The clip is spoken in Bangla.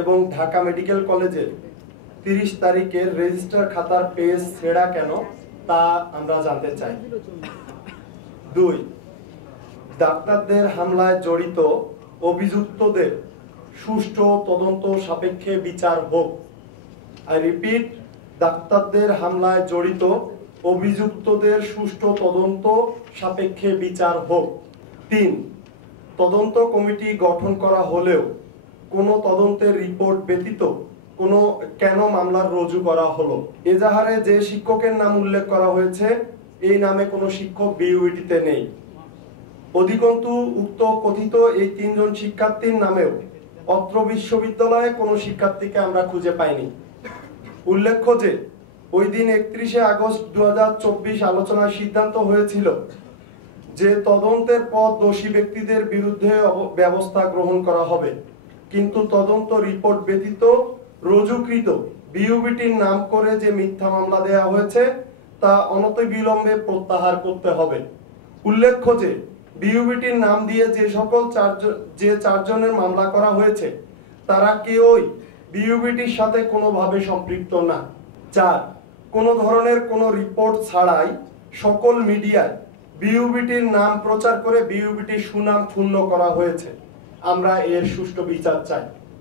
এবং ঢাকা মেডিকেল কলেজের 30 তারিখের রেজিস্টার খাতার পেজ ছেঁড়া কেন তা আমরা জানতে চাই। 2, ডাক্তারদের হামলায় জড়িত অভিযুক্তদের সুষ্ঠু তদন্ত সাপেক্ষে বিচার হোক। আই রিপিট, ডাক্তারদের হামলায় জড়িত অভিযুক্তদের সুষ্ঠু তদন্ত সাপেক্ষে বিচার হোক। 3, তদন্ত কমিটি গঠন করা হলেও কোনো তদন্তের রিপোর্ট ব্যতীত কেন মামলা রুজু করা হলো? এজাহারে যে শিক্ষকের নাম উল্লেখ করা হয়েছে এই নামে কোনো শিক্ষক বিইউবিটিতে নেই। অধিকন্তু উক্ত কথিত এই 3 জন শিক্ষার্থীর নামেও অত্র বিশ্ববিদ্যালয়ে কোনো শিক্ষার্থীকে আমরা খুঁজে পাইনি। উল্লেখ্য যে ওই দিন 31শে আগস্ট 2024 আলোচনায় সিদ্ধান্ত হয়েছিল যে তদন্তের পর দোষী ব্যক্তিদের বিরুদ্ধে ব্যবস্থা গ্রহণ করা হবে, কিন্তু তদন্ত রিপোর্ট ব্যতীত রুজুকৃত বিইউবিটির নাম করে যে মিথ্যা মামলা দেয়া হয়েছে তা অনতিবিলম্বে প্রত্যাহার করতে হবে। উল্লেখ্য যে বিইউবিটির নাম দিয়ে যে 4 জনের মামলা করা হয়েছে তারা কেউই বিইউবিটির সাথে কোনোভাবে সম্পৃক্ত না। 4, কোনো ধরনের কোনো রিপোর্ট ছাড়াই সকল মিডিয়ায় বিইউবিটির নাম প্রচার করে বিইউবিটির সুনাম ক্ষুণ্ণ করা হয়েছে। আমরা এর সুষ্ঠু বিচার চাই।